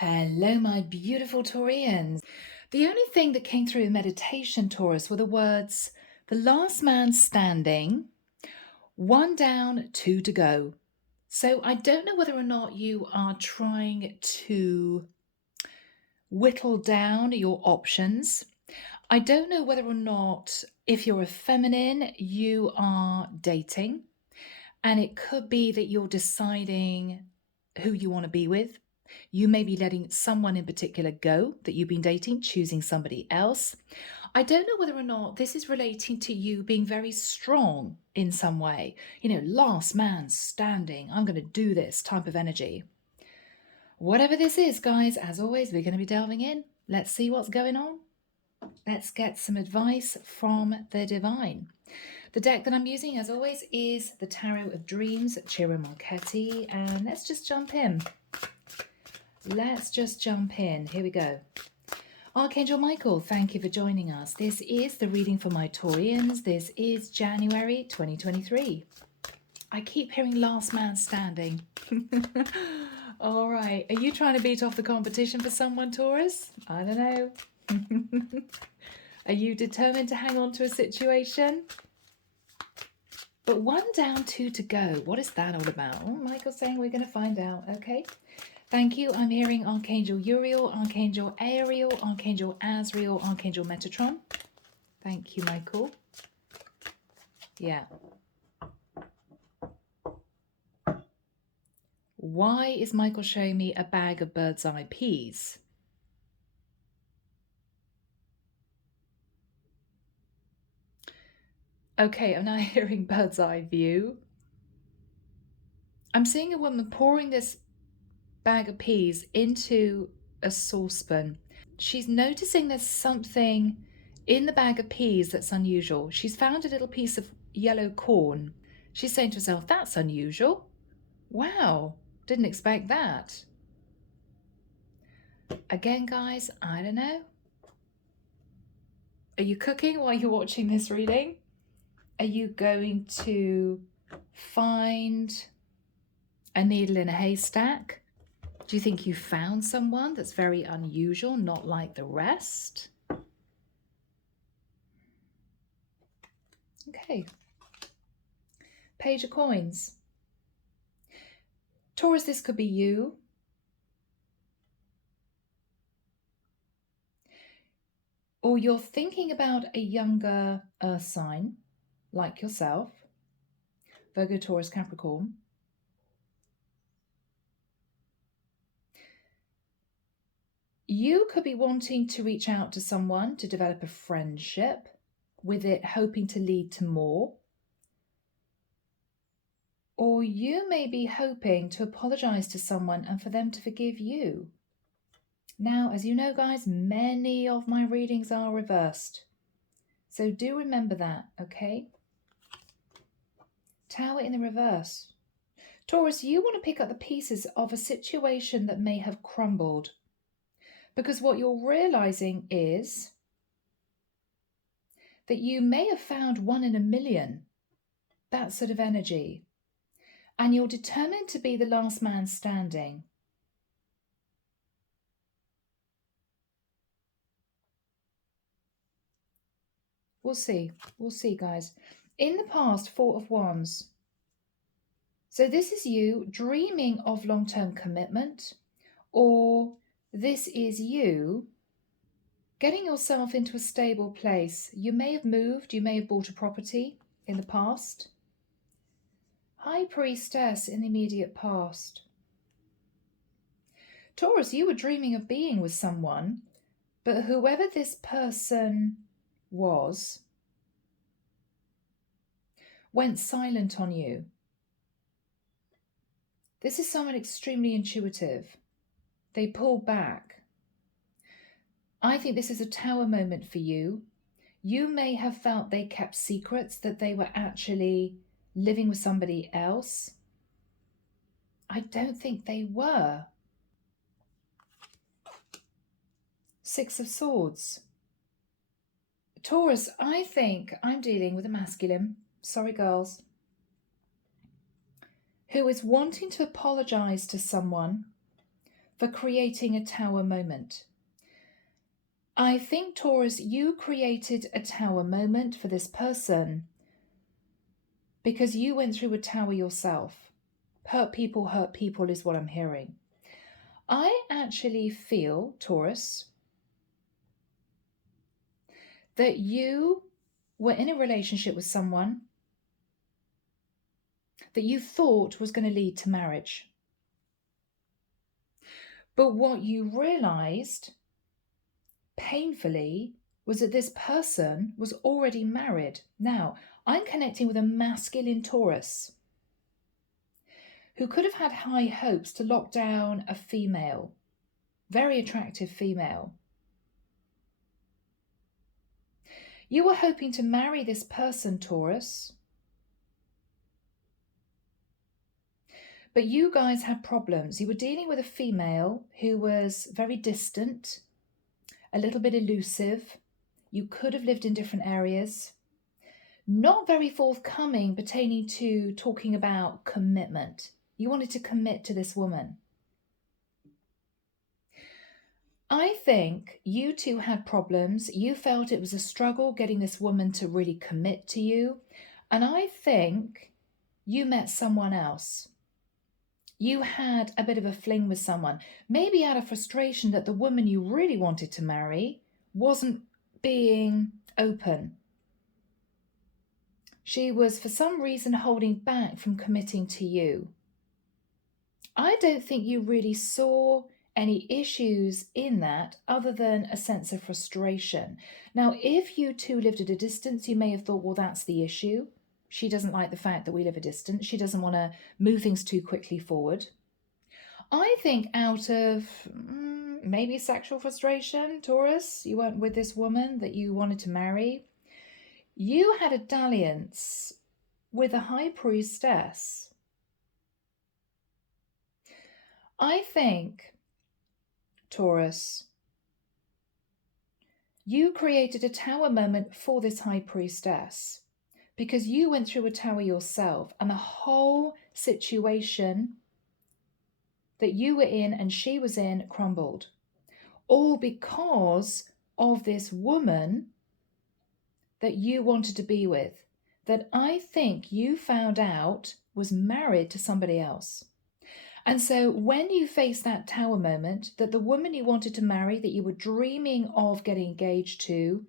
Hello, my beautiful Taurians. The only thing that came through in meditation, Taurus, were the words, the last man standing, one down, two to go. So I don't know whether or not you are trying to whittle down your options. I don't know whether or not, if you're a feminine, you are dating. And it could be that you're deciding who you want to be with. You may be letting someone in particular go that you've been dating, choosing somebody else. I don't know whether or not this is relating to you being very strong in some way. Last man standing, I'm going to do this type of energy. Whatever this is, guys, as always, we're going to be delving in. Let's see what's going on. Let's get some advice from the divine. The deck that I'm using, as always, is the Tarot of Dreams, Ciro Marchetti, and let's just jump in. Here we go. Archangel Michael, thank you for joining us. This is the reading for my Taurians. This is January 2023. I keep hearing last man standing. All right. Are you trying to beat off the competition for someone, Taurus? I don't know. Are you determined to hang on to a situation? But one down, two to go. What is that all about? Oh, Michael's saying we're going to find out. Okay. Thank you. I'm hearing Archangel Uriel, Archangel Ariel, Archangel Azrael, Archangel Metatron. Thank you, Michael. Yeah. Why is Michael showing me a bag of bird's eye peas? Okay, I'm now hearing bird's eye view. I'm seeing a woman pouring this bag of peas into a saucepan. She's noticing there's something in the bag of peas that's unusual. She's found a little piece of yellow corn. She's saying to herself, that's unusual. Wow, didn't expect that. Again, guys, I don't know. Are you cooking while you're watching this reading? Are you going to find a needle in a haystack? Do you think you found someone that's very unusual, not like the rest? Okay. Page of Coins. Taurus, this could be you. Or you're thinking about a younger earth sign, like yourself. Virgo, Taurus, Capricorn. You could be wanting to reach out to someone to develop a friendship, with it hoping to lead to more. Or you may be hoping to apologize to someone and for them to forgive you. Now, as you know, guys, many of my readings are reversed. So do remember that, okay? Tower in the reverse. Taurus, you want to pick up the pieces of a situation that may have crumbled. Because what you're realizing is that you may have found one in a million, that sort of energy. And you're determined to be the last man standing. We'll see, guys. In the past, Four of Wands. So this is you dreaming of long-term commitment, or this is you getting yourself into a stable place. You may have moved, you may have bought a property in the past. High Priestess in the immediate past. Taurus, you were dreaming of being with someone, but whoever this person was went silent on you. This is someone extremely intuitive. They pulled back. I think this is a tower moment for you. You may have felt they kept secrets, that they were actually living with somebody else. I don't think they were. Six of Swords. Taurus, I think I'm dealing with a masculine, sorry girls, who is wanting to apologize to someone for creating a tower moment. I think, Taurus, you created a tower moment for this person because you went through a tower yourself. Hurt people is what I'm hearing. I actually feel, Taurus, that you were in a relationship with someone that you thought was going to lead to marriage. But what you realized painfully was that this person was already married. Now, I'm connecting with a masculine Taurus who could have had high hopes to lock down a female, very attractive female. You were hoping to marry this person, Taurus, but you guys had problems. You were dealing with a female who was very distant, a little bit elusive. You could have lived in different areas. Not very forthcoming pertaining to talking about commitment. You wanted to commit to this woman. I think you two had problems. You felt it was a struggle getting this woman to really commit to you. And I think you met someone else. You had a bit of a fling with someone, maybe out of frustration that the woman you really wanted to marry wasn't being open. She was, for some reason, holding back from committing to you. I don't think you really saw any issues in that other than a sense of frustration. Now, if you two lived at a distance, you may have thought, well, that's the issue. She doesn't like the fact that we live a distance. She doesn't want to move things too quickly forward. I think out of maybe sexual frustration, Taurus, you weren't with this woman that you wanted to marry. You had a dalliance with a high priestess. I think, Taurus, you created a tower moment for this high priestess because you went through a tower yourself, and the whole situation that you were in and she was in crumbled. All because of this woman that you wanted to be with, that I think you found out was married to somebody else. And so when you face that tower moment, that the woman you wanted to marry, that you were dreaming of getting engaged to,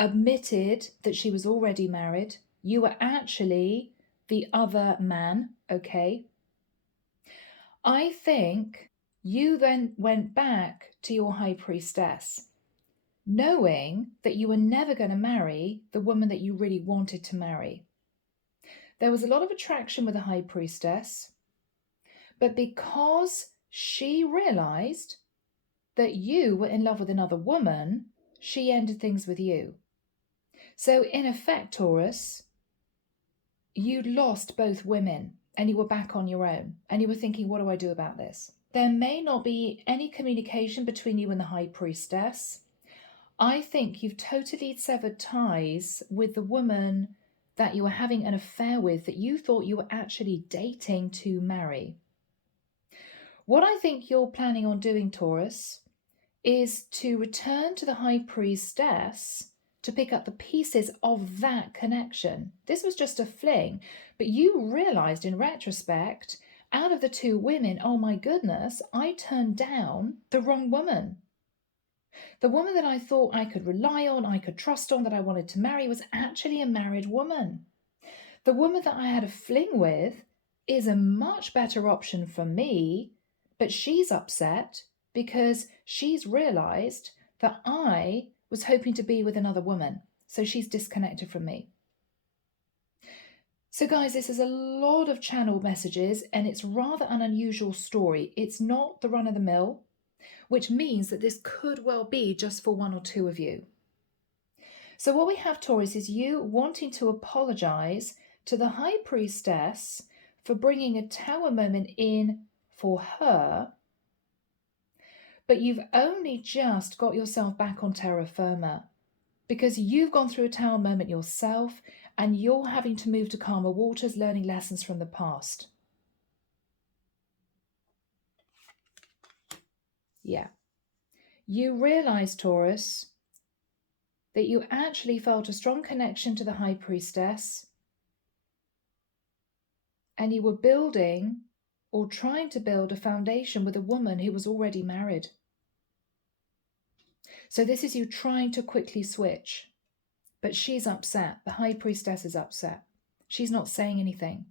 admitted that she was already married, you were actually the other man, okay? I think you then went back to your high priestess, knowing that you were never going to marry the woman that you really wanted to marry. There was a lot of attraction with the high priestess, but because she realized that you were in love with another woman, she ended things with you. So in effect, Taurus, you lost both women and you were back on your own and you were thinking, what do I do about this? There may not be any communication between you and the high priestess. I think you've totally severed ties with the woman that you were having an affair with, that you thought you were actually dating to marry. What I think you're planning on doing, Taurus, is to return to the high priestess to pick up the pieces of that connection. This was just a fling, but you realized in retrospect, out of the two women, oh my goodness, I turned down the wrong woman. The woman that I thought I could rely on, I could trust on, that I wanted to marry was actually a married woman. The woman that I had a fling with is a much better option for me, but she's upset because she's realized that I was hoping to be with another woman. So she's disconnected from me. So guys, this is a lot of channeled messages and it's rather an unusual story. It's not the run of the mill, which means that this could well be just for one or two of you. So what we have, Taurus, is you wanting to apologize to the high priestess for bringing a tower moment in for her, but you've only just got yourself back on terra firma because you've gone through a tower moment yourself and you're having to move to calmer waters, learning lessons from the past. Yeah. You realize, Taurus, that you actually felt a strong connection to the High Priestess, and you were building or trying to build a foundation with a woman who was already married. So this is you trying to quickly switch, but she's upset. The High Priestess is upset. She's not saying anything.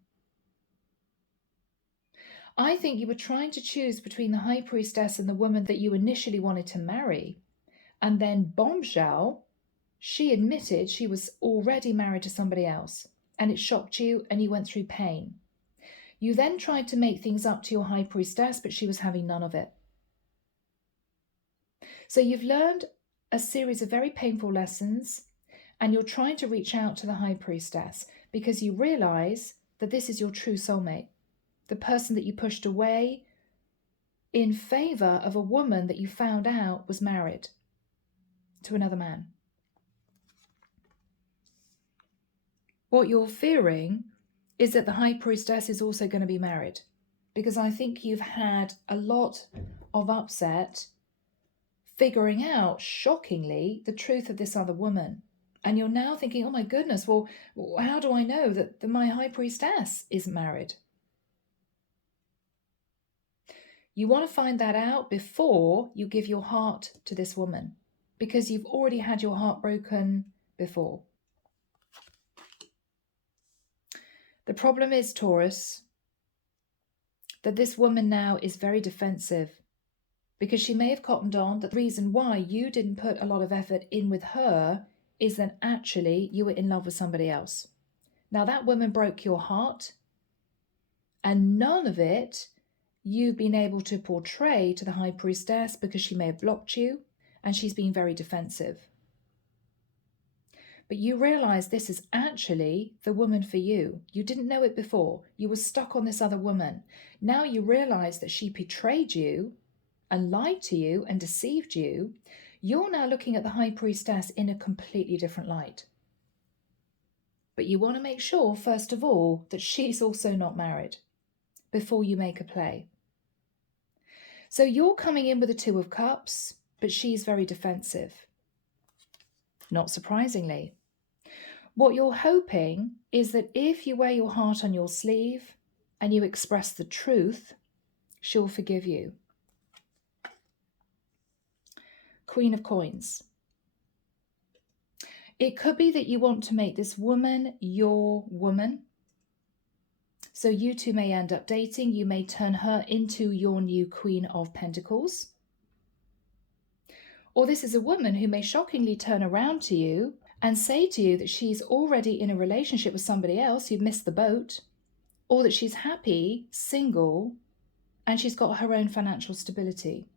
I think you were trying to choose between the High Priestess and the woman that you initially wanted to marry, and then bombshell, she admitted she was already married to somebody else, and it shocked you and you went through pain. You then tried to make things up to your High Priestess, but she was having none of it. So you've learned a series of very painful lessons, and you're trying to reach out to the High Priestess because you realize that this is your true soulmate, the person that you pushed away in favor of a woman that you found out was married to another man. What you're fearing is that the High Priestess is also going to be married, because I think you've had a lot of upset figuring out, shockingly, the truth of this other woman. And you're now thinking, oh my goodness, well, how do I know that my High Priestess isn't married? You want to find that out before you give your heart to this woman, because you've already had your heart broken before. The problem is, Taurus, that this woman now is very defensive, because she may have cottoned on that the reason why you didn't put a lot of effort in with her is that actually you were in love with somebody else. Now that woman broke your heart, and none of it you've been able to portray to the High Priestess, because she may have blocked you and she's been very defensive. But you realize this is actually the woman for you. You didn't know it before. You were stuck on this other woman. Now you realize that she betrayed you and lied to you and deceived you. You're now looking at the High Priestess in a completely different light. But you want to make sure, first of all, that she's also not married before you make a play. So you're coming in with a Two of Cups, but she's very defensive. Not surprisingly. What you're hoping is that if you wear your heart on your sleeve and you express the truth, she'll forgive you. Queen of Coins. It could be that you want to make this woman your woman. So you two may end up dating. You may turn her into your new Queen of Pentacles. Or this is a woman who may shockingly turn around to you and say to you that she's already in a relationship with somebody else, you've missed the boat, or that she's happy, single, and she's got her own financial stability.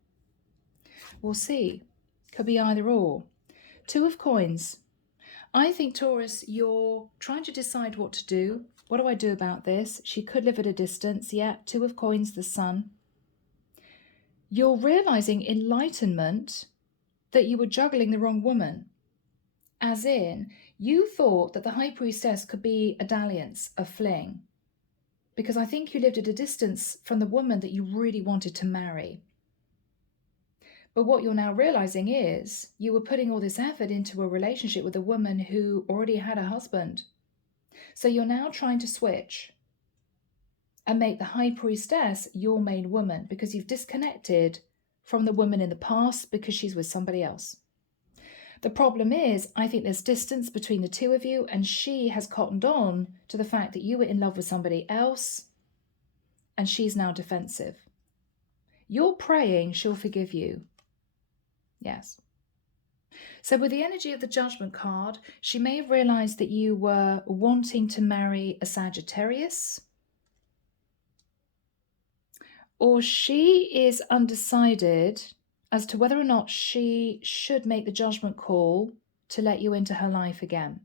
We'll see. Could be either or. Two of Coins. I think, Taurus, you're trying to decide what to do. What do I do about this? She could live at a distance. Yeah, Two of Coins, the Sun. You're realizing enlightenment that you were juggling the wrong woman. As in, you thought that the High Priestess could be a dalliance, a fling. Because I think you lived at a distance from the woman that you really wanted to marry. But what you're now realizing is you were putting all this effort into a relationship with a woman who already had a husband. So you're now trying to switch and make the High Priestess your main woman, because you've disconnected from the woman in the past because she's with somebody else. The problem is, I think there's distance between the two of you, and she has cottoned on to the fact that you were in love with somebody else, and she's now defensive. You're praying she'll forgive you. Yes. So with the energy of the Judgment card, she may have realized that you were wanting to marry a Sagittarius, or she is undecided as to whether or not she should make the judgment call to let you into her life again.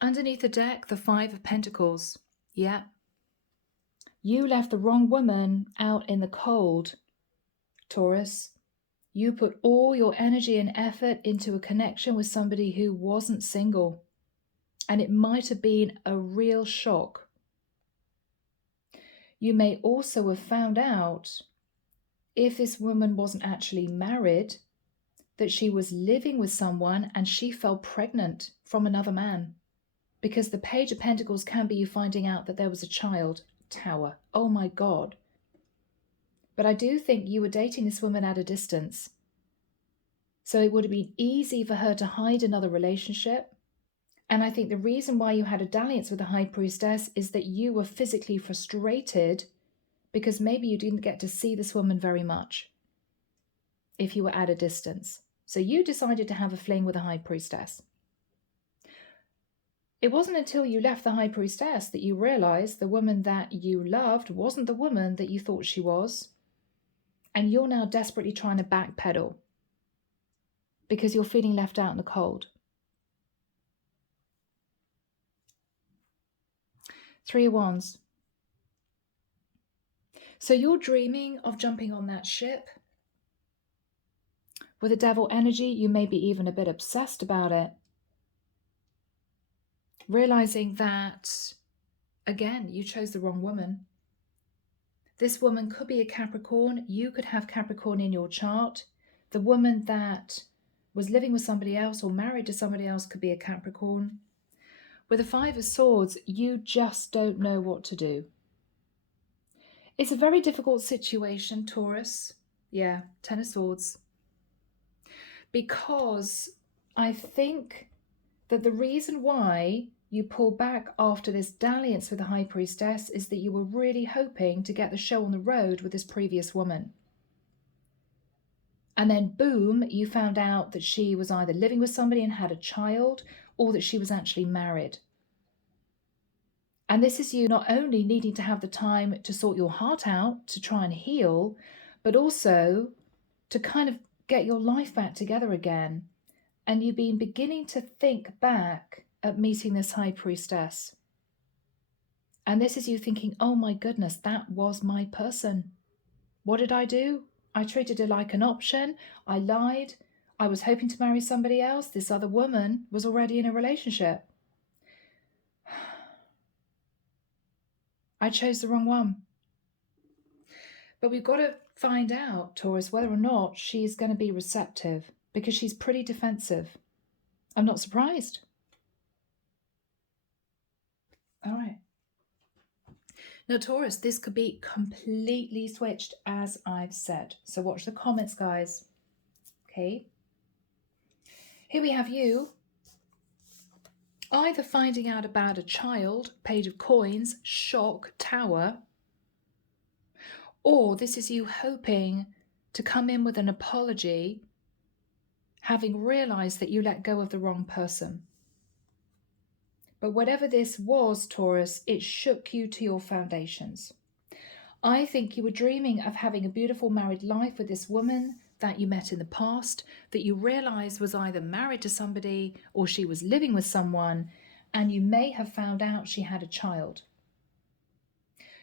Underneath the deck, the Five of Pentacles. Yeah. You left the wrong woman out in the cold, Taurus. You put all your energy and effort into a connection with somebody who wasn't single. And it might have been a real shock. You may also have found out, if this woman wasn't actually married, that she was living with someone and she fell pregnant from another man. Because the Page of Pentacles can be you finding out that there was a child. Tower. Oh my God. But I do think you were dating this woman at a distance. So it would have been easy for her to hide another relationship. And I think the reason why you had a dalliance with the High Priestess is that you were physically frustrated because maybe you didn't get to see this woman very much if you were at a distance. So you decided to have a fling with the High Priestess. It wasn't until you left the High Priestess that you realized the woman that you loved wasn't the woman that you thought she was. And you're now desperately trying to backpedal because you're feeling left out in the cold. 3 of Wands. So you're dreaming of jumping on that ship. With the Devil energy, you may be even a bit obsessed about it. Realizing that, again, you chose the wrong woman. This woman could be a Capricorn. You could have Capricorn in your chart. The woman that was living with somebody else or married to somebody else could be a Capricorn. With the 5 of Swords, you just don't know what to do. It's a very difficult situation, Taurus. Yeah, 10 of Swords. Because I think that the reason why you pull back after this dalliance with the High Priestess is that you were really hoping to get the show on the road with this previous woman. And then boom, you found out that she was either living with somebody and had a child, or that she was actually married. And this is you not only needing to have the time to sort your heart out, to try and heal, but also to kind of get your life back together again. And you've been beginning to think back at meeting this High Priestess. And this is you thinking, oh my goodness, that was my person. What did I do? I treated her like an option. I lied. I was hoping to marry somebody else. This other woman was already in a relationship. I chose the wrong one. But we've got to find out, Taurus, whether or not she's going to be receptive, because she's pretty defensive. I'm not surprised. All right. Now, Taurus, this could be completely switched, as I've said. So watch the comments, guys. Okay. Here we have you either finding out about a child, Page of Coins, shock, Tower, or this is you hoping to come in with an apology, having realized that you let go of the wrong person. But whatever this was, Taurus, it shook you to your foundations. I think you were dreaming of having a beautiful married life with this woman that you met in the past, that you realized was either married to somebody or she was living with someone, and you may have found out she had a child.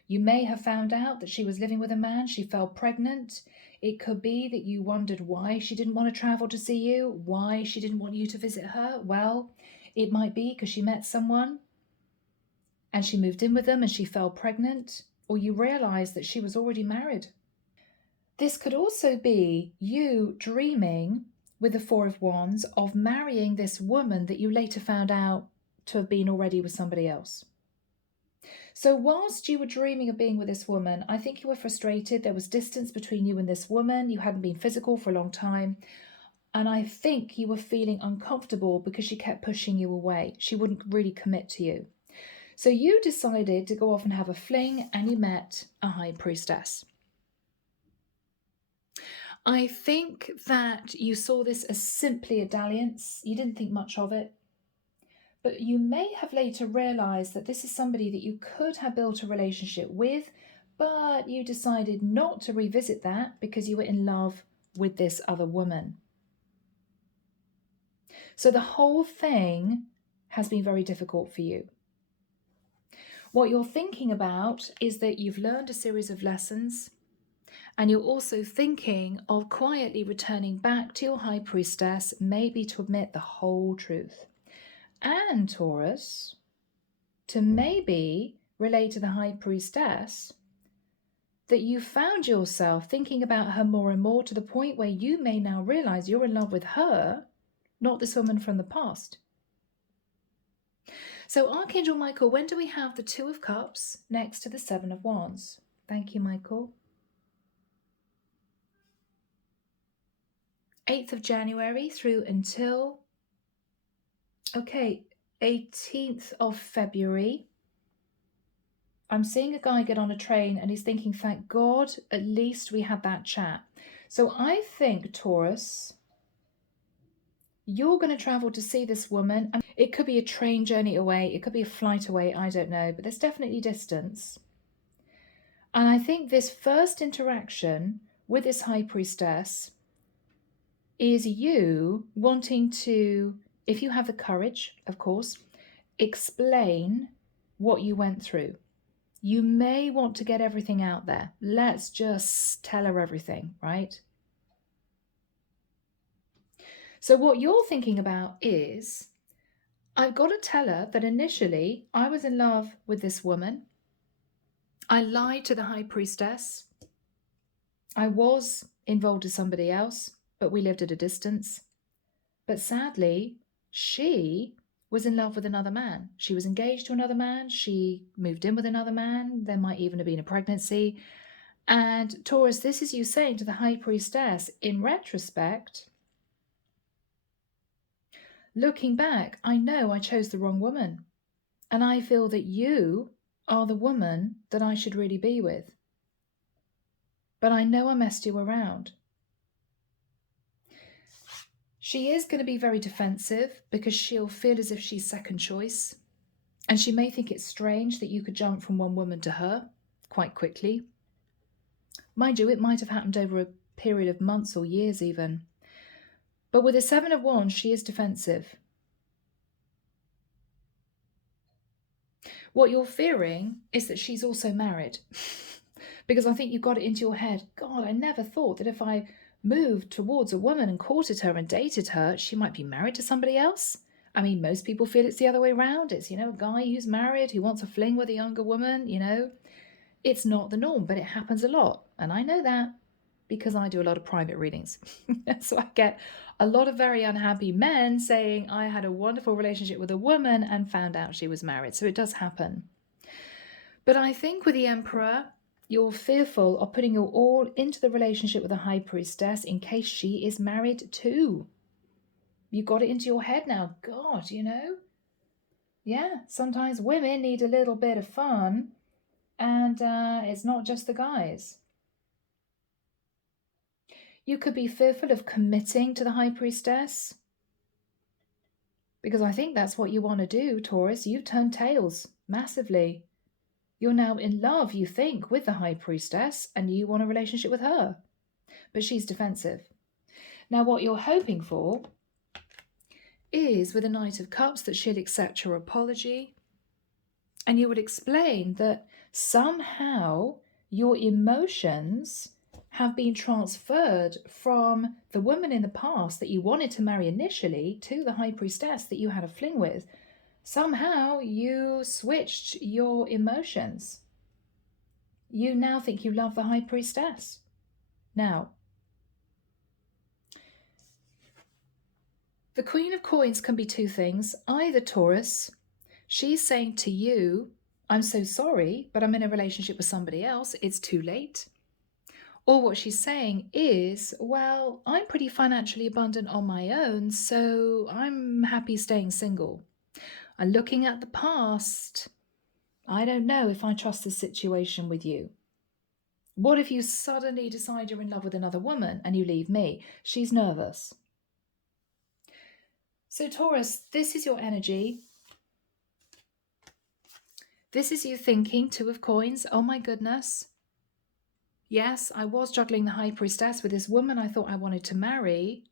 You may have found out that she was living with a man, she fell pregnant. It could be that you wondered why she didn't want to travel to see you, why she didn't want you to visit her. Well, it might be because she met someone and she moved in with them and she fell pregnant, or you realized that she was already married. This could also be you dreaming with the 4 of Wands of marrying this woman that you later found out to have been already with somebody else. So whilst you were dreaming of being with this woman, I think you were frustrated. There was distance between you and this woman. You hadn't been physical for a long time. And I think you were feeling uncomfortable because she kept pushing you away. She wouldn't really commit to you. So you decided to go off and have a fling, and you met a High Priestess. I think that you saw this as simply a dalliance. You didn't think much of it. But you may have later realized that this is somebody that you could have built a relationship with, but you decided not to revisit that because you were in love with this other woman. So the whole thing has been very difficult for you. What you're thinking about is that you've learned a series of lessons, and you're also thinking of quietly returning back to your High Priestess, maybe to admit the whole truth. And Taurus, to maybe relate to the High Priestess, that you found yourself thinking about her more and more to the point where you may now realize you're in love with her, not this woman from the past. So Archangel Michael, when do we have the Two of Cups next to the Seven of Wands? Thank you, Michael. 8th of January through until, 18th of February. I'm seeing a guy get on a train and he's thinking, thank God, at least we had that chat. So I think, Taurus, you're going to travel to see this woman. It could be a train journey away. It could be a flight away. I don't know. But there's definitely distance. And I think this first interaction with this High Priestess is you wanting to, if you have the courage, of course, explain what you went through. You may want to get everything out there. Let's just tell her everything, right? So what you're thinking about is, I've got to tell her that initially I was in love with this woman. I lied to the High Priestess. I was involved with somebody else, but we lived at a distance. But sadly, she was in love with another man. She was engaged to another man. She moved in with another man. There might even have been a pregnancy. And Taurus, this is you saying to the High Priestess, in retrospect, looking back, I know I chose the wrong woman. And I feel that you are the woman that I should really be with. But I know I messed you around. She is going to be very defensive because she'll feel as if she's second choice. And she may think it's strange that you could jump from one woman to her quite quickly. Mind you, it might have happened over a period of months or years even. But with the Seven of Wands, she is defensive. What you're fearing is that she's also married. Because I think you've got it into your head, God, I never thought that if I moved towards a woman and courted her and dated her, she might be married to somebody else. I mean, most people feel it's the other way around. It's, a guy who's married who wants a fling with a younger woman, It's not the norm, but it happens a lot. And I know that because I do a lot of private readings. So I get a lot of very unhappy men saying, I had a wonderful relationship with a woman and found out she was married. So it does happen. But I think with the Emperor, you're fearful of putting your all into the relationship with the High Priestess in case she is married too. You got it into your head now. God, Yeah, sometimes women need a little bit of fun. And it's not just the guys. You could be fearful of committing to the High Priestess. Because I think that's what you want to do, Taurus. You've turned tails massively. You're now in love, you think, with the High Priestess, and you want a relationship with her. But she's defensive. Now, what you're hoping for is, with the Knight of Cups, that she'll accept your apology. And you would explain that somehow your emotions have been transferred from the woman in the past that you wanted to marry initially to the High Priestess that you had a fling with. Somehow you switched your emotions. You now think you love the High Priestess. Now, the Queen of Coins can be two things. Either, Taurus, she's saying to you, I'm so sorry, but I'm in a relationship with somebody else. It's too late. Or what she's saying is, well, I'm pretty financially abundant on my own, so I'm happy staying single. And looking at the past, I don't know if I trust this situation with you. What if you suddenly decide you're in love with another woman and you leave me? She's nervous. So Taurus, this is your energy. This is you thinking, Two of Coins, oh my goodness. Yes, I was juggling the High Priestess with this woman I thought I wanted to marry.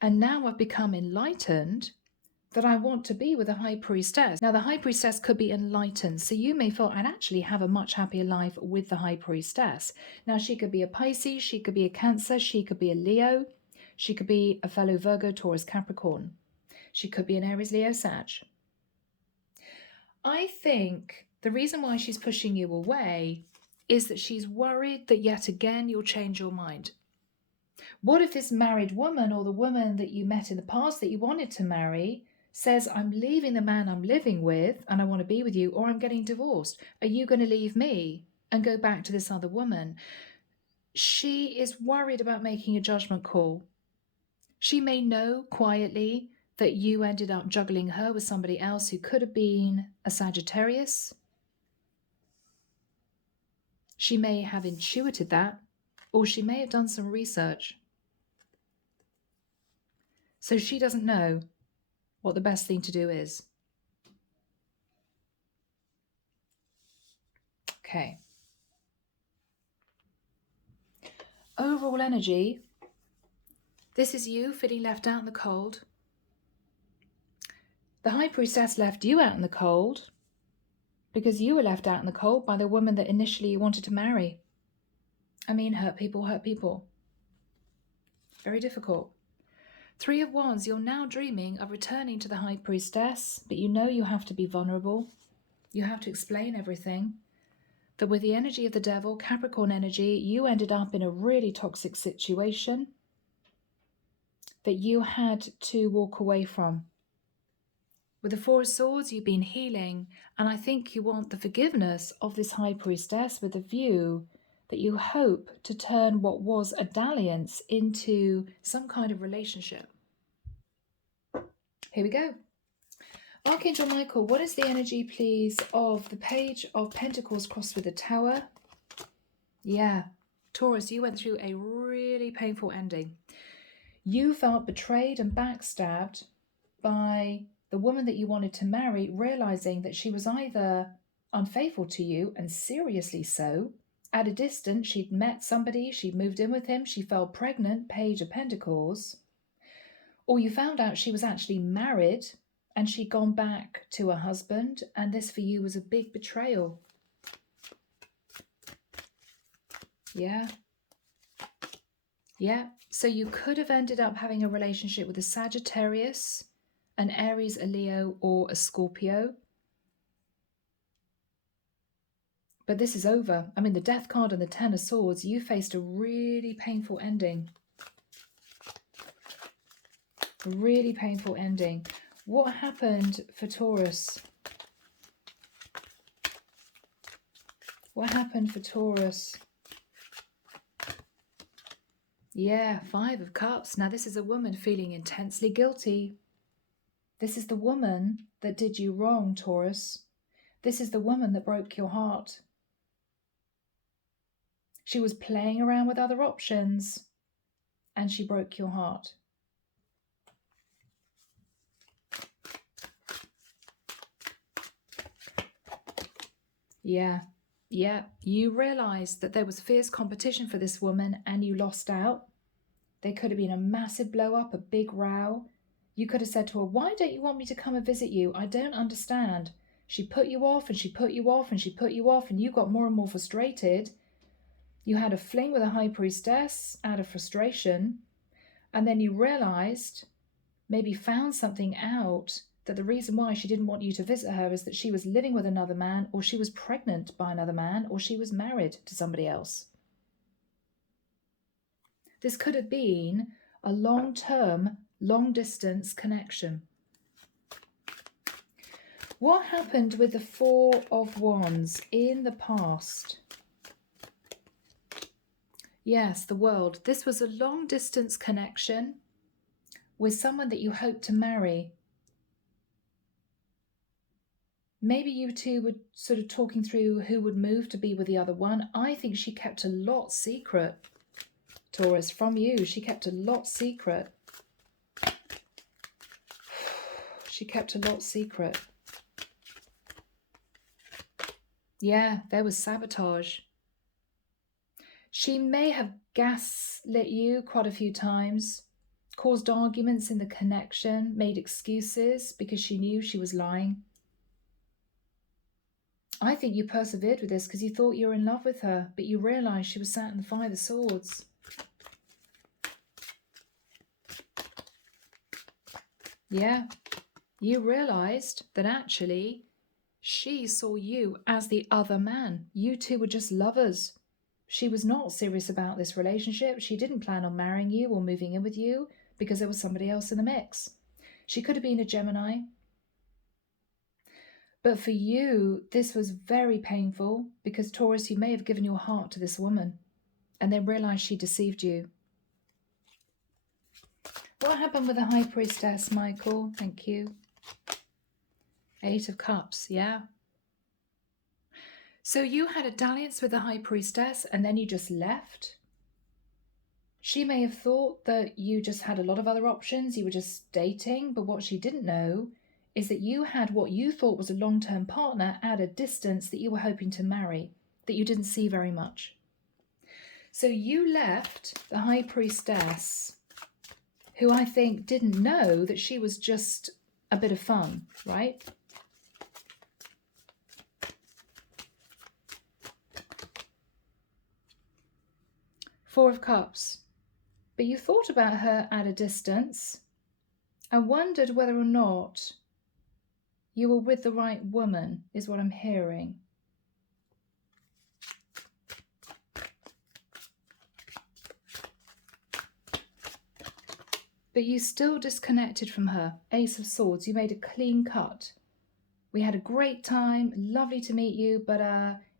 And now I've become enlightened that I want to be with a High Priestess. Now, the High Priestess could be enlightened, so you may feel I'd actually have a much happier life with the High Priestess. Now, she could be a Pisces, she could be a Cancer, she could be a Leo, she could be a fellow Virgo, Taurus, Capricorn. She could be an Aries, Leo, Sag. I think the reason why she's pushing you away is that she's worried that yet again you'll change your mind. What if this married woman, or the woman that you met in the past that you wanted to marry, says, I'm leaving the man I'm living with and I want to be with you, or I'm getting divorced? Are you going to leave me and go back to this other woman? She is worried about making a judgment call. She may know quietly that you ended up juggling her with somebody else who could have been a Sagittarius. She may have intuited that, or she may have done some research. So she doesn't know what the best thing to do is. Okay. Overall energy, this is you feeling left out in the cold. The High Priestess left you out in the cold because you were left out in the cold by the woman that initially you wanted to marry. I mean, hurt people hurt people. Very difficult. 3 of Wands, you're now dreaming of returning to the High Priestess, but you know you have to be vulnerable. You have to explain everything. That with the energy of the devil, Capricorn energy, you ended up in a really toxic situation that you had to walk away from. With the 4 of Swords, you've been healing, and I think you want the forgiveness of this High Priestess with a view that you hope to turn what was a dalliance into some kind of relationship. Here we go. Archangel Michael, what is the energy, please, of the Page of Pentacles crossed with the Tower? Yeah, Taurus, you went through a really painful ending. You felt betrayed and backstabbed by the woman that you wanted to marry, realizing that she was either unfaithful to you, and seriously so. At a distance, she'd met somebody, she'd moved in with him, she fell pregnant, Page of Pentacles. Or you found out she was actually married and she'd gone back to her husband, and this for you was a big betrayal. Yeah. Yeah. So you could have ended up having a relationship with a Sagittarius, an Aries, a Leo, or a Scorpio. But this is over. I mean, the Death card and the 10 of Swords, you faced a really painful ending. A really painful ending. What happened for Taurus? What happened for Taurus? Yeah, 5 of Cups. Now this is a woman feeling intensely guilty. This is the woman that did you wrong, Taurus. This is the woman that broke your heart. She was playing around with other options and she broke your heart. Yeah, you realized that there was fierce competition for this woman and you lost out. There could have been a massive blow up, a big row. You could have said to her, why don't you want me to come and visit you? I don't understand. She put you off and she put you off and she put you off, and you got more and more frustrated. You had a fling with a High Priestess out of frustration, and then you realized, maybe found something out, that the reason why she didn't want you to visit her is that she was living with another man, or she was pregnant by another man, or she was married to somebody else. This could have been a long-term, long-distance connection. What happened with the 4 of Wands in the past? Yes, the World. This was a long-distance connection with someone that you hope to marry. Maybe you two were sort of talking through who would move to be with the other one. I think she kept a lot secret, Taurus, from you. She kept a lot secret. She kept a lot secret. Yeah, there was sabotage. She may have gaslit you quite a few times, caused arguments in the connection, made excuses because she knew she was lying. I think you persevered with this because you thought you were in love with her, but you realised she was sat in the 5 of Swords. Yeah, You realized that actually she saw you as the other man. You two were just lovers. She was not serious about this relationship. She didn't plan on marrying you or moving in with you because there was somebody else in the mix. She could have been a Gemini. But for you, this was very painful because, Taurus, you may have given your heart to this woman and then realized she deceived you. What happened with the High Priestess, Michael? Thank you. 8 of Cups, yeah. So you had a dalliance with the High Priestess and then you just left? She may have thought that you just had a lot of other options, you were just dating, but what she didn't know is that you had what you thought was a long-term partner at a distance that you were hoping to marry, that you didn't see very much. So you left the High Priestess, who I think didn't know that she was just a bit of fun, right? Four of Cups. But you thought about her at a distance and wondered whether or not you were with the right woman, is what I'm hearing. But you still disconnected from her. Ace of Swords. You made a clean cut. We had a great time. Lovely to meet you. But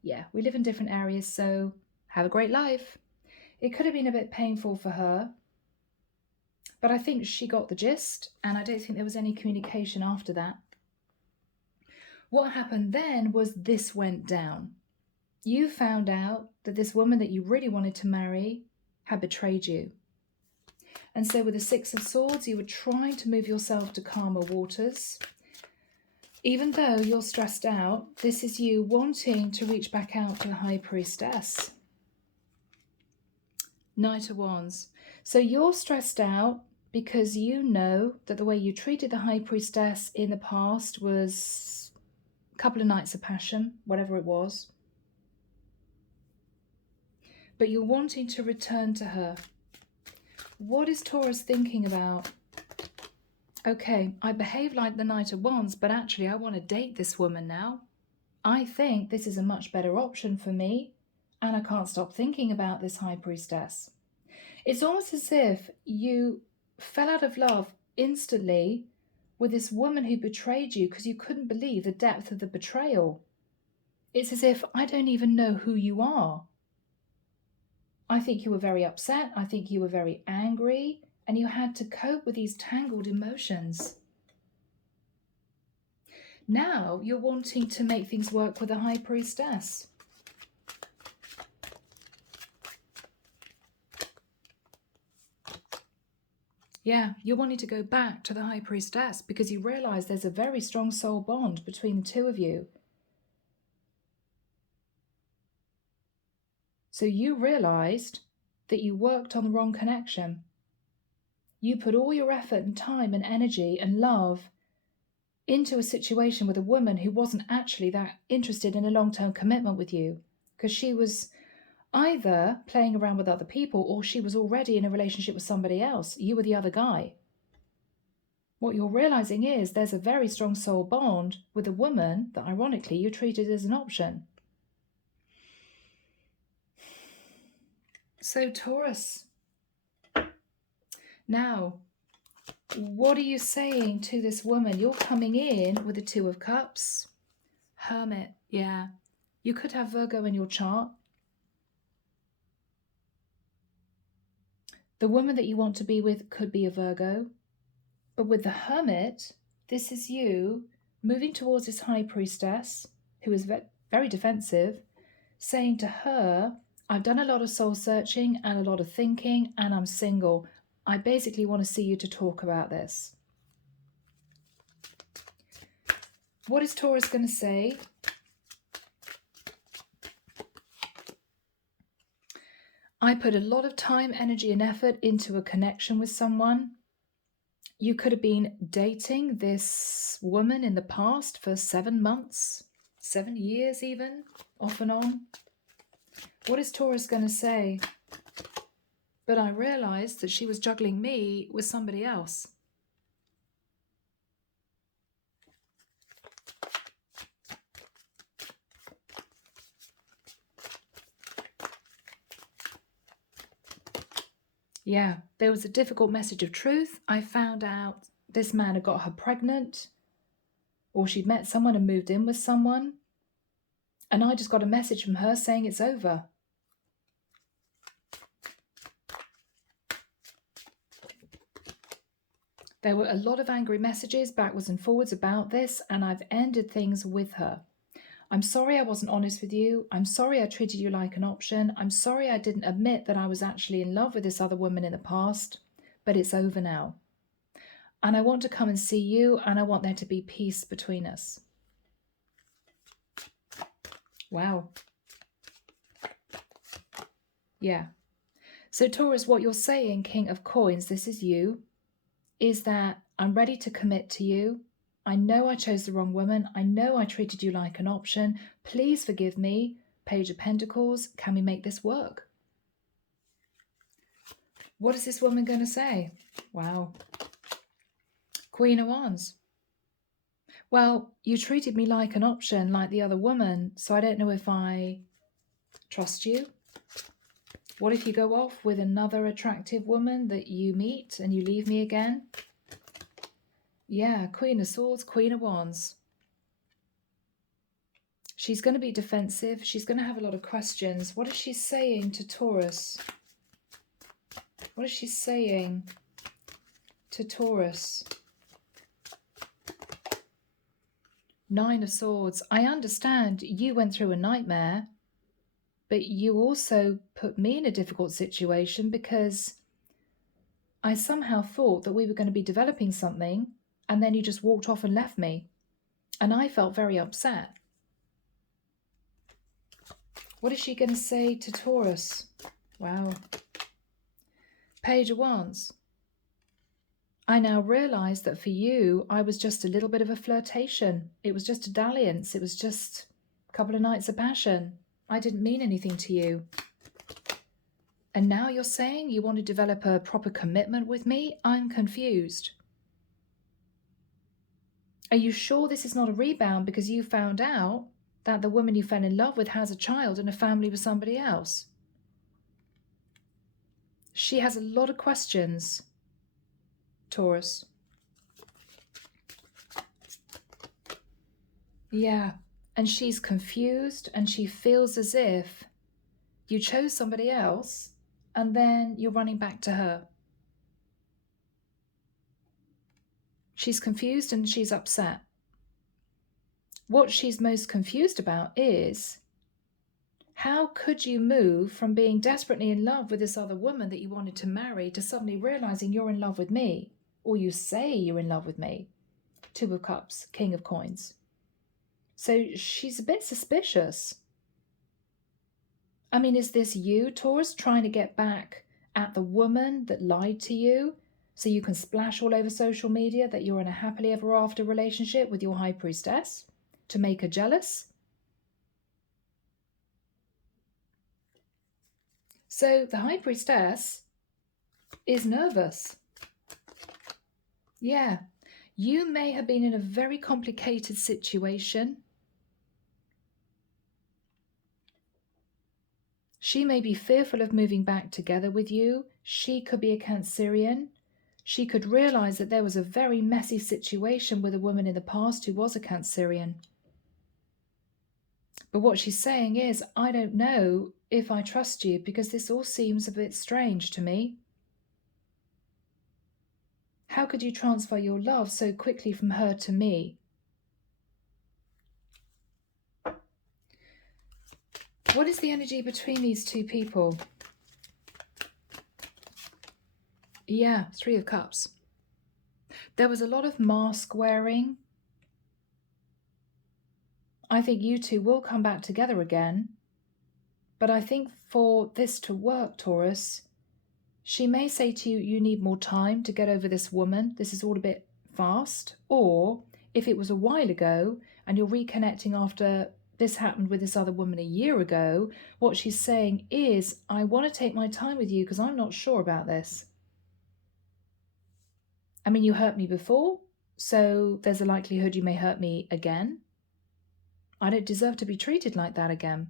yeah, we live in different areas, so have a great life. It could have been a bit painful for her. But I think she got the gist, and I don't think there was any communication after that. What happened then was this went down. You found out that this woman that you really wanted to marry had betrayed you. And so with the Six of Swords, you were trying to move yourself to calmer waters. Even though you're stressed out, this is you wanting to reach back out to the High Priestess. Knight of Wands. So you're stressed out because you know that the way you treated the High Priestess in the past was a couple of nights of passion, whatever it was. But you're wanting to return to her. What is Taurus thinking about? Okay, I behave like the Knight of Wands, but actually I want to date this woman now. I think this is a much better option for me, and I can't stop thinking about this High Priestess. It's almost as if you fell out of love instantly with this woman who betrayed you because you couldn't believe the depth of the betrayal. It's as if I don't even know who you are. I think you were very upset. I think you were very angry, and you had to cope with these tangled emotions. Now you're wanting to make things work with the High Priestess. Yeah, you're wanting to go back to the High Priestess because you realize there's a very strong soul bond between the two of you. So you realized that you worked on the wrong connection. You put all your effort and time and energy and love into a situation with a woman who wasn't actually that interested in a long-term commitment with you, because she was either playing around with other people or she was already in a relationship with somebody else. You were the other guy. What you're realizing is there's a very strong soul bond with a woman that ironically you treated as an option. So Taurus, now, what are you saying to this woman? You're coming in with the Two of Cups. Hermit, yeah. You could have Virgo in your chart. The woman that you want to be with could be a Virgo. But with the Hermit, this is you moving towards this High Priestess, who is very defensive, saying to her, I've done a lot of soul searching and a lot of thinking, and I'm single. I basically want to see you to talk about this. What is Taurus going to say? I put a lot of time, energy, and effort into a connection with someone. You could have been dating this woman in the past for 7 months, 7 years even, off and on. What is Taurus going to say? But I realized that she was juggling me with somebody else. Yeah, there was a difficult message of truth. I found out this man had got her pregnant, or she'd met someone and moved in with someone. And I just got a message from her saying it's over. There were a lot of angry messages backwards and forwards about this, and I've ended things with her. I'm sorry I wasn't honest with you. I'm sorry I treated you like an option. I'm sorry I didn't admit that I was actually in love with this other woman in the past, but it's over now. And I want to come and see you, and I want there to be peace between us. Wow. Yeah. So Taurus, what you're saying, King of Coins, this is you, is that I'm ready to commit to you. I know I chose the wrong woman. I know I treated you like an option. Please forgive me. Page of Pentacles. Can we make this work? What is this woman going to say? Wow. Queen of Wands. Well, you treated me like an option, like the other woman, so I don't know if I trust you. What if you go off with another attractive woman that you meet and you leave me again? Yeah, Queen of Swords, Queen of Wands. She's going to be defensive. She's going to have a lot of questions. What is she saying to Taurus? What is she saying to Taurus? Nine of Swords. I understand you went through a nightmare, but you also put me in a difficult situation because I somehow thought that we were going to be developing something, and then you just walked off and left me. And I felt very upset. What is she going to say to Taurus? Wow. Page of Wands. I now realise that for you, I was just a little bit of a flirtation. It was just a dalliance. It was just a couple of nights of passion. I didn't mean anything to you. And now you're saying you want to develop a proper commitment with me? I'm confused. Are you sure this is not a rebound because you found out that the woman you fell in love with has a child and a family with somebody else? She has a lot of questions, Taurus. Yeah, and she's confused and she feels as if you chose somebody else and then you're running back to her. She's confused and she's upset. What she's most confused about is, how could you move from being desperately in love with this other woman that you wanted to marry to suddenly realizing you're in love with me, or you say you're in love with me? Two of Cups, King of Coins. So she's a bit suspicious. I mean, is this you, Taurus, trying to get back at the woman that lied to you so you can splash all over social media that you're in a happily ever after relationship with your High Priestess to make her jealous? So the High Priestess is nervous. Yeah, you may have been in a very complicated situation. She may be fearful of moving back together with you. She could be a Cancerian. She could realize that there was a very messy situation with a woman in the past who was a Cancerian. But what she's saying is, I don't know if I trust you because this all seems a bit strange to me. How could you transfer your love so quickly from her to me? What is the energy between these two people? Yeah, Three of Cups. There was a lot of mask wearing. I think you two will come back together again. But I think for this to work, Taurus, she may say to you, you need more time to get over this woman. This is all a bit fast. Or if it was a while ago and you're reconnecting after this happened with this other woman a year ago, what she's saying is, I want to take my time with you because I'm not sure about this. I mean, you hurt me before, so there's a likelihood you may hurt me again. I don't deserve to be treated like that again.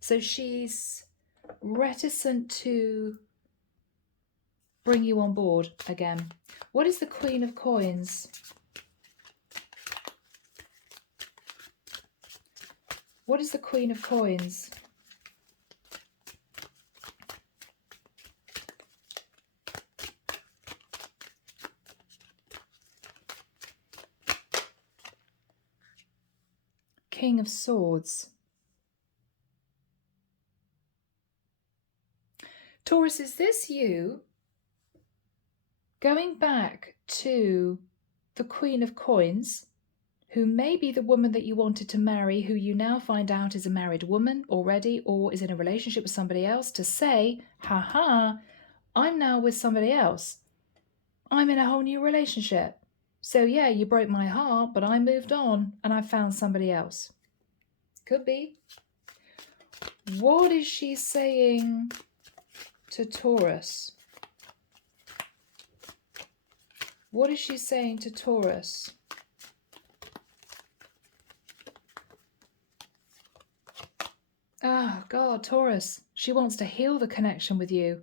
So she's reticent to bring you on board again. What is the Queen of Coins? What is the Queen of Coins? King of Swords. Taurus, is this you going back to the Queen of Coins, who may be the woman that you wanted to marry, who you now find out is a married woman already or is in a relationship with somebody else, to say, haha, I'm now with somebody else. I'm in a whole new relationship. So yeah, you broke my heart, but I moved on and I found somebody else. Could be. What is she saying to Taurus? What is she saying to Taurus? Oh, God, Taurus. She wants to heal the connection with you.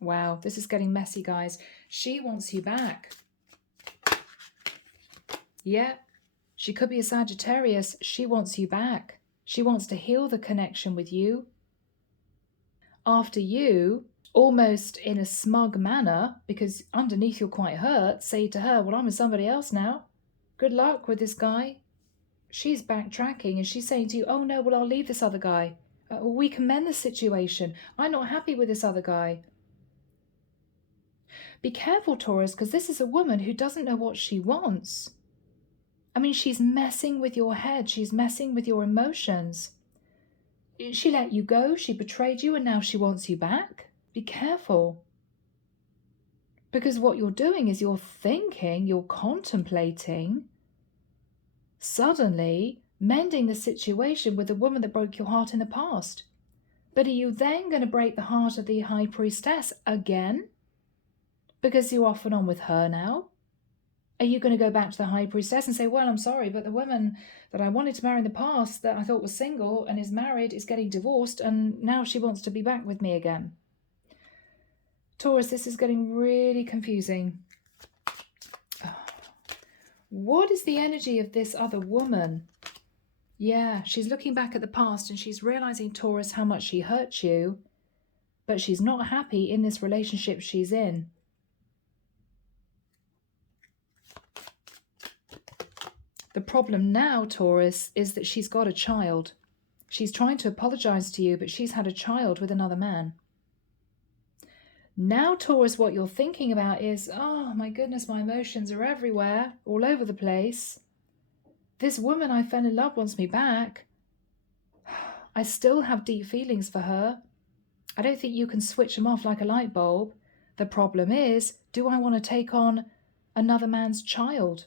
Wow, this is getting messy, guys. She wants you back. Yeah, she could be a Sagittarius. She wants you back. She wants to heal the connection with you. After you, almost in a smug manner, because underneath you're quite hurt, say to her, well, I'm with somebody else now. Good luck with this guy. She's backtracking and she's saying to you, oh no, well, I'll leave this other guy. We can mend the situation. I'm not happy with this other guy. Be careful, Taurus, because this is a woman who doesn't know what she wants. I mean, she's messing with your head. She's messing with your emotions. She let you go. She betrayed you and now she wants you back. Be careful. Because what you're doing is you're thinking, you're contemplating, suddenly mending the situation with the woman that broke your heart in the past. But are you then going to break the heart of the High Priestess again? Because you're off and on with her now? Are you going to go back to the High Priestess and say, well, I'm sorry, but the woman that I wanted to marry in the past that I thought was single and is married is getting divorced and now she wants to be back with me again? Taurus, this is getting really confusing. What is the energy of this other woman? Yeah, she's looking back at the past and she's realizing, Taurus, how much she hurt you, but she's not happy in this relationship she's in. The problem now, Taurus, is that she's got a child. She's trying to apologize to you, but she's had a child with another man. Now, Taurus, what you're thinking about is, oh my goodness, my emotions are everywhere, all over the place. This woman I fell in love wants me back. I still have deep feelings for her. I don't think you can switch them off like a light bulb. The problem is, do I want to take on another man's child?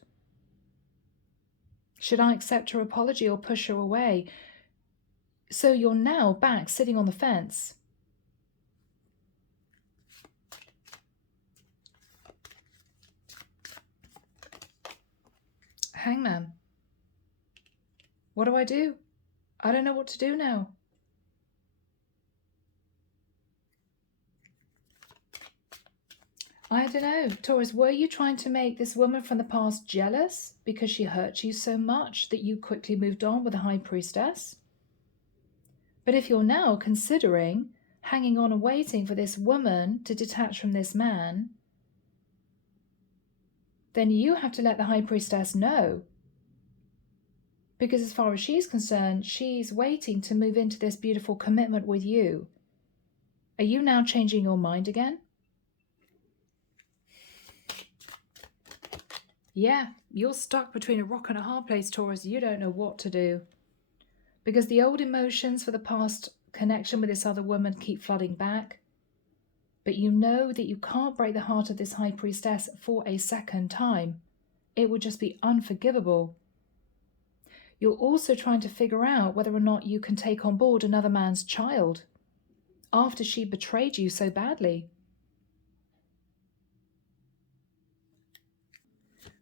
Should I accept her apology or push her away? So you're now back sitting on the fence. Hangman. What do I do? I don't know what to do now. I don't know. Taurus, were you trying to make this woman from the past jealous because she hurt you so much that you quickly moved on with the High Priestess? But if you're now considering hanging on and waiting for this woman to detach from this man, then you have to let the High Priestess know. Because as far as she's concerned, she's waiting to move into this beautiful commitment with you. Are you now changing your mind again? Yeah, you're stuck between a rock and a hard place, Taurus. You don't know what to do. Because the old emotions for the past connection with this other woman keep flooding back. But you know that you can't break the heart of this High Priestess for a second time. It would just be unforgivable. You're also trying to figure out whether or not you can take on board another man's child after she betrayed you so badly.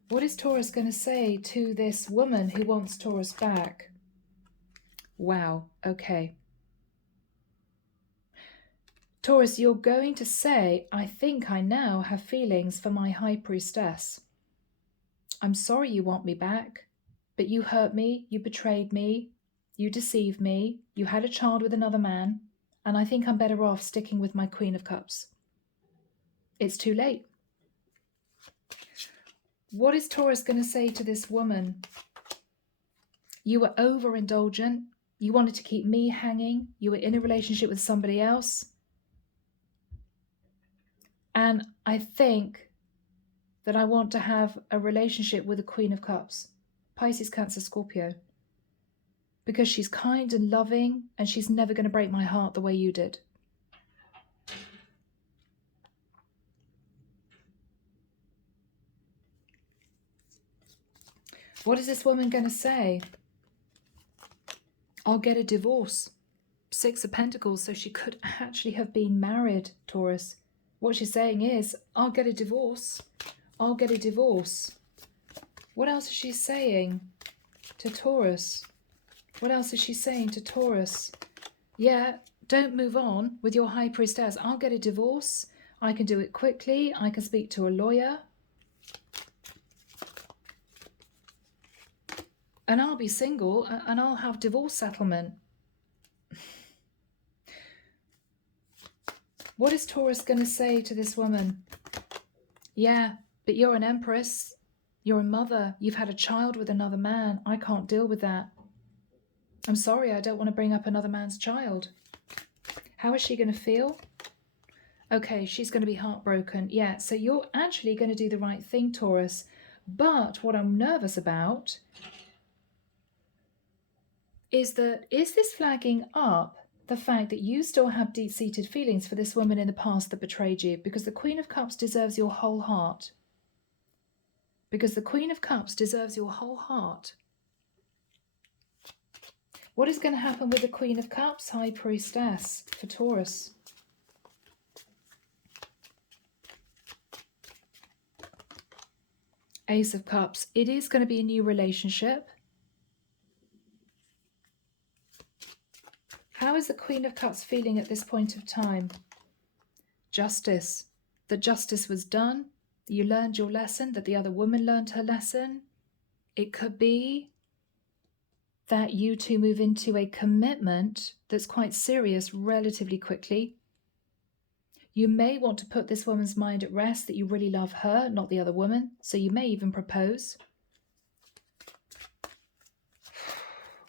What is Taurus going to say to this woman who wants Taurus back? Wow, okay. Taurus, you're going to say, I think I now have feelings for my high priestess. I'm sorry you want me back, but you hurt me, you betrayed me, you deceived me, you had a child with another man, and I think I'm better off sticking with my Queen of Cups. It's too late. What is Taurus going to say to this woman? You were overindulgent. You wanted to keep me hanging. You were in a relationship with somebody else. And I think that I want to have a relationship with the Queen of Cups, Pisces, Cancer, Scorpio, because she's kind and loving and she's never going to break my heart the way you did. What is this woman going to say? I'll get a divorce. Six of Pentacles, so she could actually have been married, Taurus. What she's saying is, I'll get a divorce. I'll get a divorce. What else is she saying to Taurus? What else is she saying to Taurus? Yeah, don't move on with your high priestess. I'll get a divorce. I can do it quickly. I can speak to a lawyer. And I'll be single and I'll have divorce settlement. What is Taurus going to say to this woman? Yeah, but you're an empress. You're a mother. You've had a child with another man. I can't deal with that. I'm sorry, I don't want to bring up another man's child. How is she going to feel? Okay, she's going to be heartbroken. Yeah, so you're actually going to do the right thing, Taurus. But what I'm nervous about is this flagging up the fact that you still have deep-seated feelings for this woman in the past that betrayed you? Because the Queen of Cups deserves your whole heart. Because the Queen of Cups deserves your whole heart. What is going to happen with the Queen of Cups, High Priestess, for Taurus? Ace of Cups. It is going to be a new relationship. How is the Queen of Cups feeling at this point of time? Justice. That justice was done. You learned your lesson, that the other woman learned her lesson. It could be that you two move into a commitment that's quite serious relatively quickly. You may want to put this woman's mind at rest that you really love her, not the other woman. So you may even propose.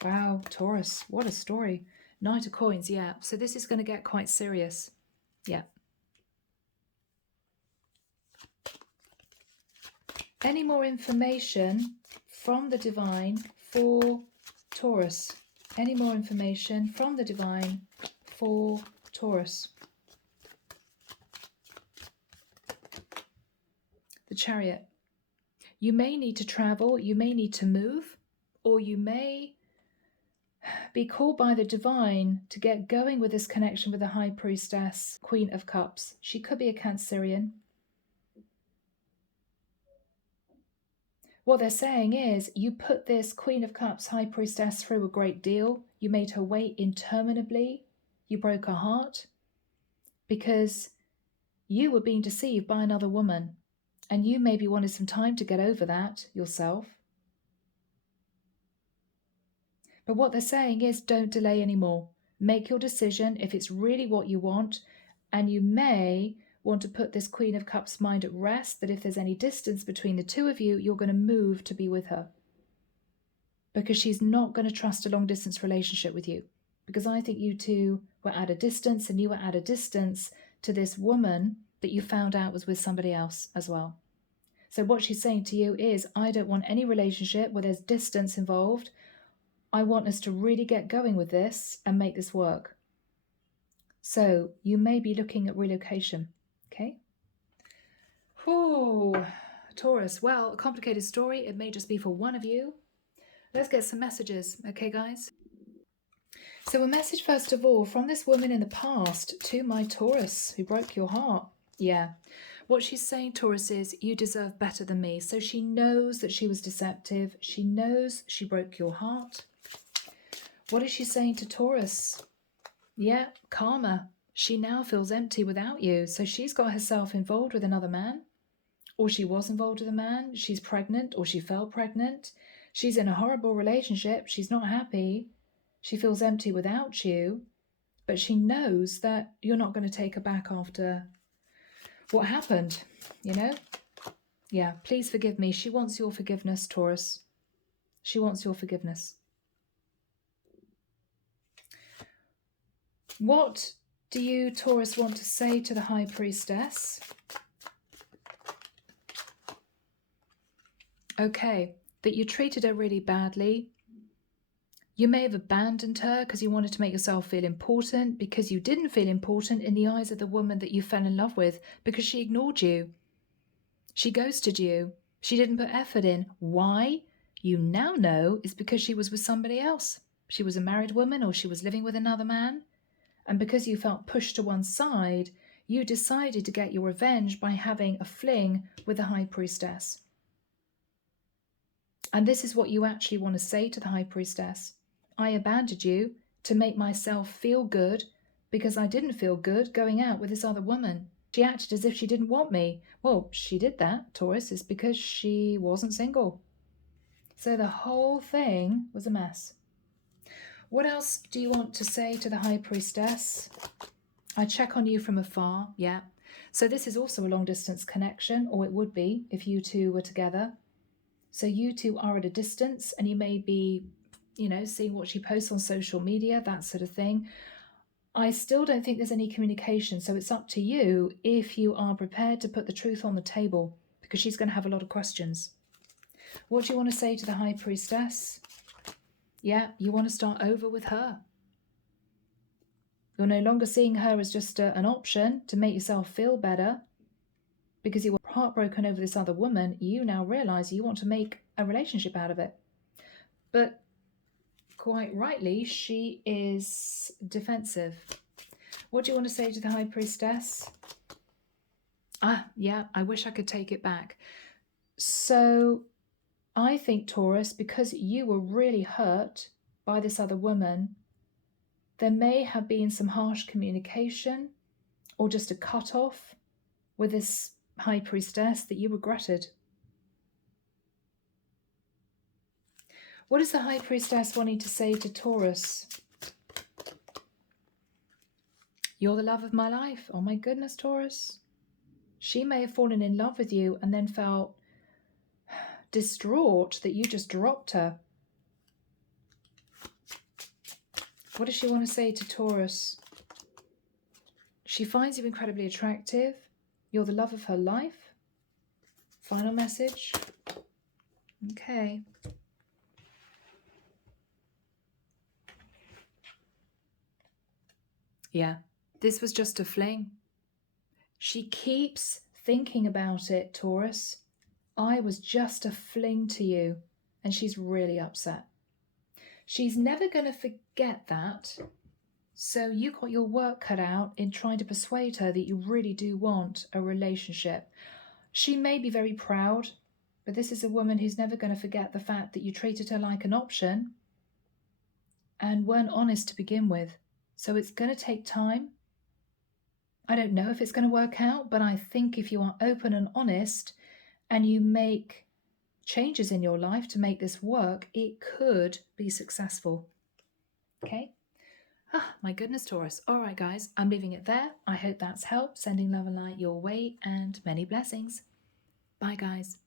Wow, Taurus, what a story. Knight of Coins, yeah. So this is going to get quite serious. Yeah. Any more information from the divine for Taurus? Any more information from the divine for Taurus? The Chariot. You may need to travel, you may need to move, or you may be called by the divine to get going with this connection with the High Priestess, Queen of Cups. She could be a Cancerian. What they're saying is, you put this Queen of Cups, High Priestess, through a great deal. You made her wait interminably. You broke her heart because you were being deceived by another woman, and you maybe wanted some time to get over that yourself. But what they're saying is, don't delay anymore. Make your decision if it's really what you want, and you may want to put this Queen of Cups mind at rest, that if there's any distance between the two of you, you're going to move to be with her. Because she's not going to trust a long distance relationship with you. Because I think you two were at a distance, and you were at a distance to this woman that you found out was with somebody else as well. So what she's saying to you is, I don't want any relationship where there's distance involved. I want us to really get going with this and make this work. So you may be looking at relocation. Okay. Oh, Taurus. Well, a complicated story. It may just be for one of you. Let's get some messages. Okay, guys. So a message, first of all, from this woman in the past to my Taurus who broke your heart. Yeah. What she's saying, Taurus, is you deserve better than me. So she knows that she was deceptive. She knows she broke your heart. What is she saying to Taurus? Yeah, karma. she now feels empty without you. So she's got herself involved with another man, or she was involved with a man. She's pregnant, or she fell pregnant. She's in a horrible relationship. She's not happy. She feels empty without you, but she knows that you're not going to take her back after what happened, you know? Yeah, please forgive me. She wants your forgiveness, Taurus. She wants your forgiveness. What do you, Taurus, want to say to the High Priestess? Okay, that you treated her really badly. You may have abandoned her because you wanted to make yourself feel important, because you didn't feel important in the eyes of the woman that you fell in love with, because she ignored you. She ghosted you. She didn't put effort in. Why? You now know is because she was with somebody else. She was a married woman, or she was living with another man. And because you felt pushed to one side, you decided to get your revenge by having a fling with the High Priestess. And this is what you actually want to say to the High Priestess. I abandoned you to make myself feel good because I didn't feel good going out with this other woman. She acted as if she didn't want me. Well, she did that, Taurus, is because she wasn't single. So the whole thing was a mess. What else do you want to say to the High Priestess? I check on you from afar, yeah. So this is also a long-distance connection, or it would be if you two were together. So you two are at a distance, and you may be, seeing what she posts on social media, that sort of thing. I still don't think there's any communication, so it's up to you if you are prepared to put the truth on the table, because she's going to have a lot of questions. What do you want to say to the High Priestess? Yeah, you want to start over with her. You're no longer seeing her as just an option to make yourself feel better. Because you were heartbroken over this other woman, you now realize you want to make a relationship out of it. But quite rightly, she is defensive. What do you want to say to the High Priestess? Yeah, I wish I could take it back. So I think, Taurus, because you were really hurt by this other woman, there may have been some harsh communication or just a cut-off with this High Priestess that you regretted. What is the High Priestess wanting to say to Taurus? You're the love of my life. Oh my goodness, Taurus. She may have fallen in love with you and then felt distraught that you just dropped her. What does she want to say to Taurus? She finds you incredibly attractive. You're the love of her life. Final message. Okay. Yeah, this was just a fling. She keeps thinking about it, Taurus. I was just a fling to you, and she's really upset. She's never going to forget that. So you got your work cut out in trying to persuade her that you really do want a relationship. She may be very proud, but this is a woman who's never going to forget the fact that you treated her like an option and weren't honest to begin with. So it's going to take time. I don't know if it's going to work out, but I think if you are open and honest and you make changes in your life to make this work, it could be successful. Okay? My goodness, Taurus. All right, guys, I'm leaving it there. I hope that's helped. Sending love and light your way and many blessings. Bye, guys.